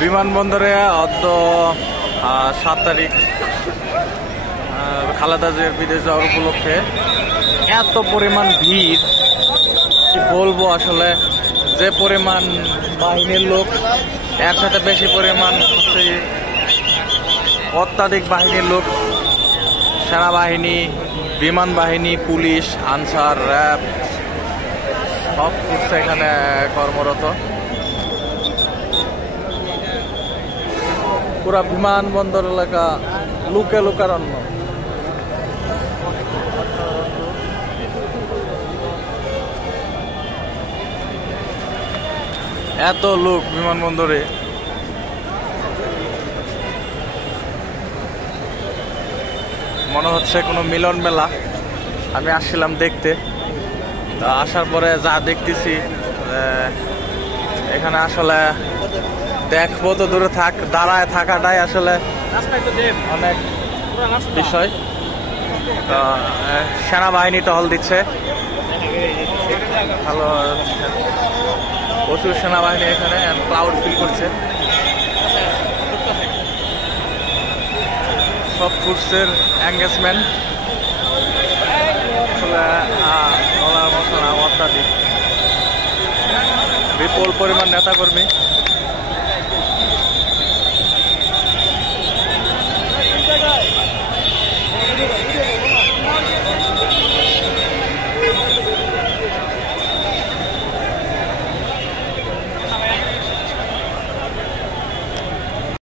বিমানবন্দরে অদ্য 7 তারিখ খালেদা জিয়ার বিদেশ যাওয়ার উপলক্ষে এত পরিমাণ ভিড় কি বলবো। আসলে যে পরিমাণ বাহিনীর লোক, এর সাথে বেশি পরিমাণ হচ্ছে অত্যাধিক বাহিনীর লোক, সেনাবাহিনী, বিমান বাহিনী, পুলিশ, আনসার, র্যাব সব কিছু এখানে কর্মরত। পুরা বিমানবন্দর এলাকা লোকে লোকারণ্য। এত লোক বিমানবন্দরে, মনে হচ্ছে কোনো মিলন মেলা। আমি আসছিলাম দেখতে, তো আসার পরে যা দেখতেছি এখানে আসলে দেখবো তো দূরে দাঁড়ায় থাকাটাই আসলে অনেক বিষয়। তো সেনাবাহিনী টহল দিচ্ছে, ভালো প্রচুর সেনাবাহিনী এখানে ক্রাউড ফিল করছে। সব ফোর্সের এঙ্গেজমেন্ট আসলে বলার মতো না, অত্যাধিক বিপুল পরিমাণ নেতাকর্মী।